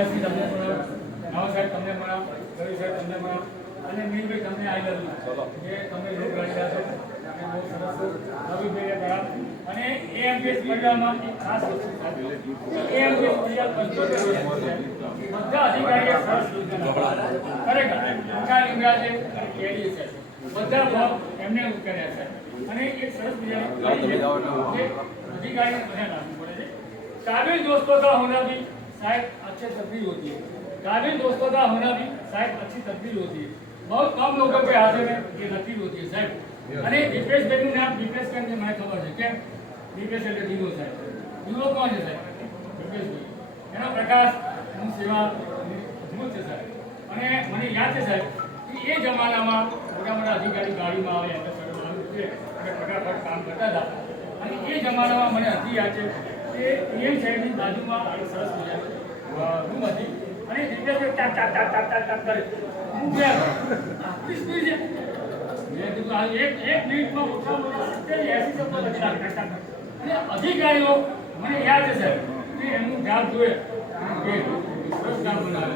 દિવ્યાસી તમને મળ્યો, નવા સાહેબ તમને મળ્યા, રવિ સાહેબ તમને મળ્યા અને મીરભાઈ તમને આવી ગયું જે તમે રોગ ગણ્યા છો અને બહુ સરસ રવિભાઈએ કરા અને એએમપીએસ પરિવારમાં એક ખાસ વસ્તુ એએમપીએસ પરિવાર 75 બધા અધિકારીઓ સરસ યોજના ખરેખર સરકાર લીમડા છે અને કેડી છે બધા ભાગ એમને કર્યા છે અને એક સરસ અધિકારીને ધ્યાન આપવું પડે છે काबिल दोस्तों का होना भी शायद अच्छी तब्दील होती है। काबिल दोस्तों का होना भी शायद अच्छी तब्दील होती है। बहुत कम लोगों के हाथ में ये नसीब होती है साहब। अरे दीपेश भाई નું નામ दीपेश કેમ છે મને ખબર છે કેમ दीपेश એટલે દીવો સાહેબ દીવો કોણ છે સાહેબ दीपेश ભાઈ એનો પ્રકાશ હું સેવા હું છે સાહેબ અને મને યાદ છે સાહેબ કે એ જમાનામાં મોટા મોટા અધિકારી ગાડીમાં આવે એટલે સરળ છે અને ફટાફટ કામ કરતા હતા અને એ જમાનામાં મને હજી યાદ છે કે પીએમ સાહેબની બાજુમાં એક સરસ મજાની રૂમ હતી અને દીપેશભાઈ ટાક ટાક ટાક ટાક ટાક ટાક કરે હું ગયા આટલી સ્પીડ છે મેં કીધું આ એક મિનિટમાં ઓછામાં ઓછા 70-80 શબ્દો લખી નાખે અને અધિકારીઓ મને યાદ છે સાહેબ કે એમનું ગામ જોઈએ કે સરસ ગામ બનાવે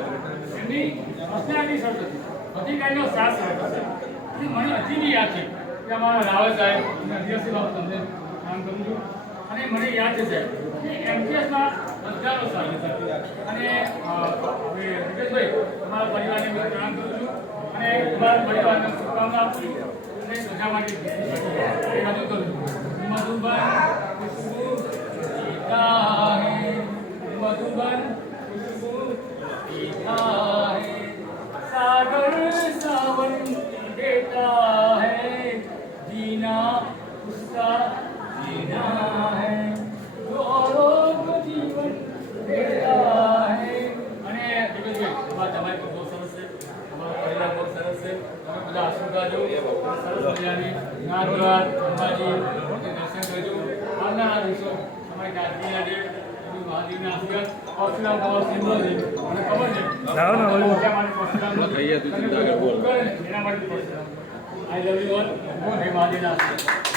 એમની પર્સનાલિટી સરસ હતી અધિકારીનો સાથ સરસ હતો અને મને હજી બી યાદ છે કે અમારા રાવત સાહેબ અને અધિકારી બાબુ તમને કામ કરું છું અને મને યાદ છે સાહેબ કે એમપીએસમાં બધાનો સાથ છે અને હવે દિપેશભાઈ તમારા પરિવારને હું પ્રણામ કરું છું અને તમારા પરિવારને શુભકામના આપું છું અને રજા માટે રજૂ કરું છું मधुबन खुशबू देता है मधुबन खुशबू देता है सागर सावन देता है जीना उसका जीना है गौरव जीवन देता है અને દિપેશભાઈ તમારી તો બહુ સરસ છે તમારો પરિવાર બહુ સરસ છે તમે બધા આશીર્વાદ સરસ મજાની નાગરાજ અંબાજી દર્શન કરજો આવનારા દિવસો તમારી ગાદીના જે મહાદેવના આશીર્વાદ પરશુરામ બાબા સિંધો છે મને ખબર છે એના માટે પરશુરામ આઈ લવ યુ ઓલ મહાદેવના આશીર્વાદ